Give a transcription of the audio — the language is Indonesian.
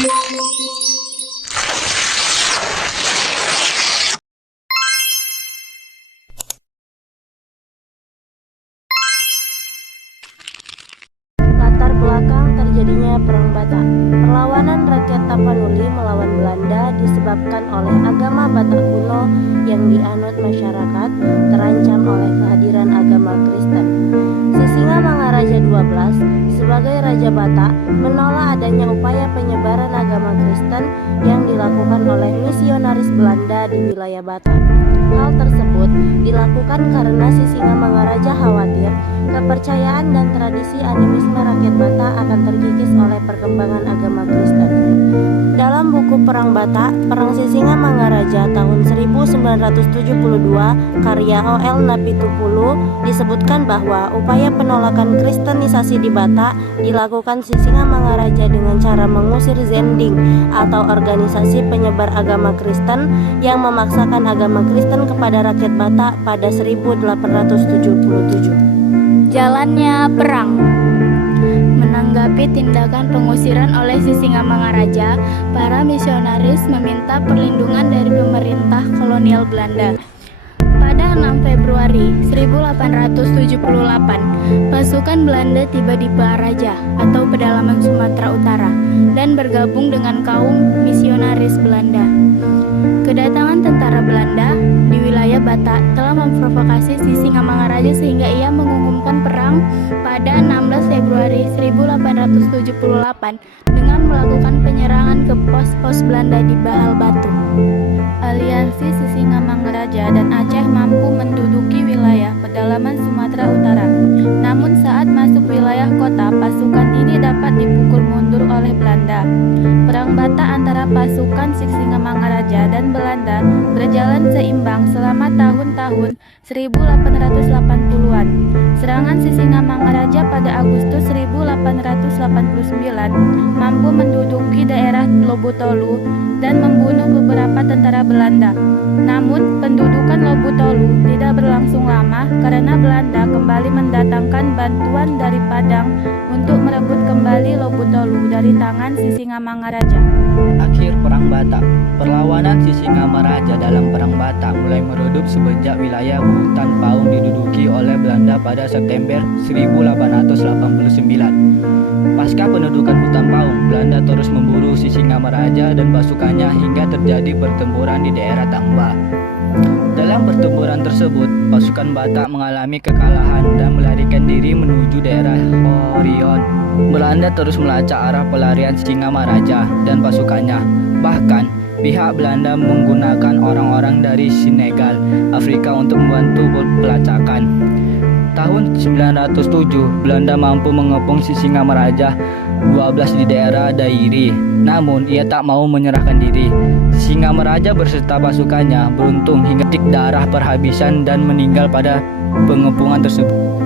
Latar belakang terjadinya Perang Batak. Perlawanan rakyat Tapanuli melawan Belanda disebabkan oleh agama Batak kuno yang dianut masyarakat terancam oleh kehadiran agama Kristen. Sisingamangaraja XII sebagai Raja Batak menolak adanya upaya penyebaran agama Kristen yang dilakukan oleh misionaris Belanda di wilayah Batak. Hal tersebut dilakukan karena Sisingamangaraja khawatir kepercayaan dan tradisi animisme rakyat Batak akan terkikis oleh perkembangan agama Kristen. Dalam buku Perang Batak, Perang Sisingamangaraja tahun 1972 karya O.L. Napitupulu disebutkan bahwa upaya penolakan kristenisasi di Batak dilakukan Sisingamangaraja dengan cara mengusir Zending atau organisasi penyebar agama Kristen yang memaksakan agama Kristen kepada rakyat Batak pada 1877. Jalannya perang. Menanggapi tindakan pengusiran oleh Sisingamangaraja, para misionaris meminta perlindungan dari pemerintah kolonial Belanda. Pada 6 Februari 1878, pasukan Belanda tiba di Baraja atau pedalaman Sumatera Utara dan bergabung dengan kaum misionaris Belanda. Kedatangan tentara Belanda di wilayah Batak telah memprovokasi Sisingamangaraja sehingga ia mengumumkan perang pada 16 Februari 1878 dengan melakukan penyerangan ke pos-pos Belanda di Bahal Batu. Aliansi Sisingamangaraja dan Aceh mampu menduduki wilayah pedalaman Sumatera Utara. Namun saat masuk wilayah kota, pasukan ini dapat dipukul mundur oleh Belanda. Perang Batak antara pasukan Sisingamangaraja dan Belanda berjalan seimbang selama tahun-tahun 1880-an. Serangan Sisingamangaraja pada Agustus 1889 mampu menduduki daerah Lobutolu dan membunuh beberapa tentara Belanda. Namun, pendudukan Lobutolu tidak berlangsung lama karena Belanda kembali mendatangkan bantuan dari Padang untuk merebut kembali Lobutolu dari tangan Sisingamangaraja. Akhir Perang Batak. Perlawanan Sisingamangaraja dalam Perang Batak mulai meredup semenjak wilayah Hutan Paung diduduki oleh Belanda pada September 1889. Pasca pendudukan Hutan Paung, Belanda terus memburu Sisingamangaraja dan pasukannya hingga terjadi pertempuran di daerah Tamba. Dalam pertempuran tersebut, pasukan Batak mengalami kekalahan dan melarikan diri menuju daerah Orion. Belanda terus melacak arah pelarian Sisingamangaraja dan pasukannya. Bahkan, pihak Belanda menggunakan orang-orang dari Senegal, Afrika untuk membantu pelacakan. Tahun 907, Belanda mampu mengepung Sisingamangaraja 12 di daerah Dairi. Namun, ia tak mau menyerahkan diri. Sisingamangaraja berserta pasukannya beruntung hingga tik darah perhabisan dan meninggal pada pengepungan tersebut.